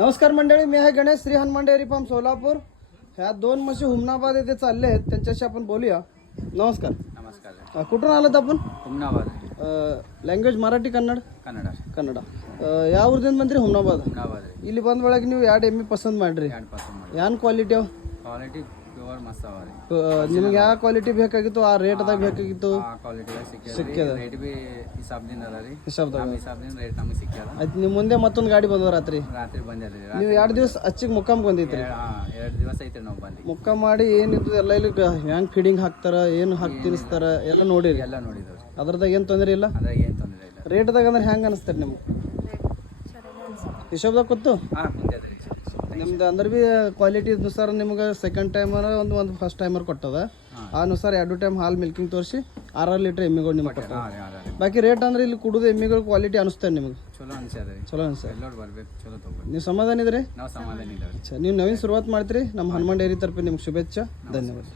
नमस्कार मंडळी, मी आहे गणेश, श्री हनुमान डेअरी फार्म सोलापूर. ह्या दोन म्हशी हुमनाबाद येथे चालले आहेत, त्यांच्याशी आपण बोलूया. नमस्कार. नमस्कार. कुठून आलात आपण? ಹುಮ್ನಾಬಾದ್. ಲ್ಯಾಂಗ್ವೇಜ್ ಮರಾಠಿ ಕನ್ನಡ ಕನ್ನಡ. ಯಾವ ಊರಿಂದ ಬಂದ್ರಿ? ಹುಮ್ನಾಬಾದ್. ಇಲ್ಲಿ ಬಂದ ಒಳಗೆ ನೀವು ಎರಡು ಎಮ್ಮೆ ಪಸಂದ್ ಮಾಡ್ರಿ. ಏನು ಕ್ವಾಲಿಟಿ ಅವ? ಕ್ವಾಲಿಟಿ ಪ್ಯೂರ್ ಮಸ್ತ್ ಅವ ರೀ. ನಿಮ್ಗೆ ಯಾವ ಕ್ವಾಲಿಟಿ ಬೇಕಾಗಿತ್ತು? ಆ ರೇಟ್ದಾಗ ಬೇಕಾಗಿತ್ತು? ಕ್ವಾಲಿಟಿ ಸಿಕ್ಕ್ಯದ. ರೇಟ್ ಬಿ ಹಿಸಾಬ್ದಿಂದ ಅದ ರೀ. ಹಿಸಾಬ್ದಾಗ ಹಿಸಾಬ್ದಿಂದ ರೇಟ್ ನಮಗೆ ಸಿಕ್ಕ್ಯದ. ಆಯ್ತು, ನಿಮ್ಮ ಮುಂದೆ ಮತ್ತೊಂದು ಗಾಡಿ ಬಂದವ ರಾತ್ರಿ ಬಂದ್ಯಾರ ರೀ. ನೀವು 2 ದಿವಸ ಹಚ್ಚಿಗೆ ಮುಕ್ಕಾಮ್ ಬಂದಿದ್ರಿ. 2 ದಿವಸ ಐತ್ರಿ ನಾವು ಬಂದು ಮುಕ್ಕಾಮ್ ಮಾಡಿ ಏನಿದ್ದು ಎಲ್ಲ ಇಲ್ಲಿ ಹೆಂಗ್ ಫೀಡಿಂಗ್ ಹಾಕ್ತಾರ, ಏನು ಹಾಕಿ ತಿನ್ನಿಸ್ತಾರ ಎಲ್ಲ ನೋಡಿರಿ. ಎಲ್ಲ ನೋಡಿದವ್ರಿ. ಅದ್ರದಾಗ ಏನು ತೊಂದರೆ ಇಲ್ಲ. ಅದ್ರಾಗ ಏನು ತೊಂದರೆ ಇಲ್ಲ. ರೇಟ್ದಾಗ ಅಂದ್ರೆ ಹೆಂಗೆ ಅನಿಸ್ತಾರೆ ನಿಮ್ಗೆ? ಹಿಸಾಬ್ದಾಗ ಕೂತು ಕುಂತೈತ್ರಿ. ನಿಮ್ದು ಅಂದ್ರೆ ಭೀ ಕ್ವಾಲಿಟಿ ಅನುಸಾರ ನಿಮ್ಗೆ ಸೆಕೆಂಡ್ ಟೈಮರ್ ಒಂದು ಫಸ್ಟ್ ಟೈಮರ್ ಕೊಟ್ಟದ. ಆ ಅನುಸಾರ 2 ಟೈಮ್ ಹಾಲು ಮಿಲ್ಕಿಂಗ್ ತೋರಿಸಿ 6 ಲೀಟರ್ ಎಮ್ಮೆಗಳು ನಿಮ್ಗೆ ಕೊಟ್ಟದ. ಬಾಕಿ ರೇಟ್ ಅಂದ್ರೆ ಇಲ್ಲಿ ಕುಡಿದು ಎಮ್ಮೆಗಳು ಕ್ವಾಲಿಟಿ ಅನಿಸ್ತೇನೆ ನಿಮ್ಗೆ? ಚಲೋ ಅನ್ಸದ ರೀ. ಚಲೋ ಅನ್ಸ. ಎಲ್ಲೋಡ್ ಬರ್ಬೇಕು, ಚಲೋ ತಗೋಬೇಕು. ನೀವು ಸಮಾಧಾನ ಇದ್ರಿ? ನಾವು ಸಮಾಧಾನ ಇದ್ದಾವೆ. ನೀವು ನವೀನ್ ಶುರುವಾತ್ ಮಾಡ್ತೀರಿ. ನಮ್ಮ ಹನುಮಾನ್ ಡೈರಿ ತರಫಿ ನಿಮ್ಗೆ ಶುಭೇಚ್ಛಾ. ಧನ್ಯವಾದ.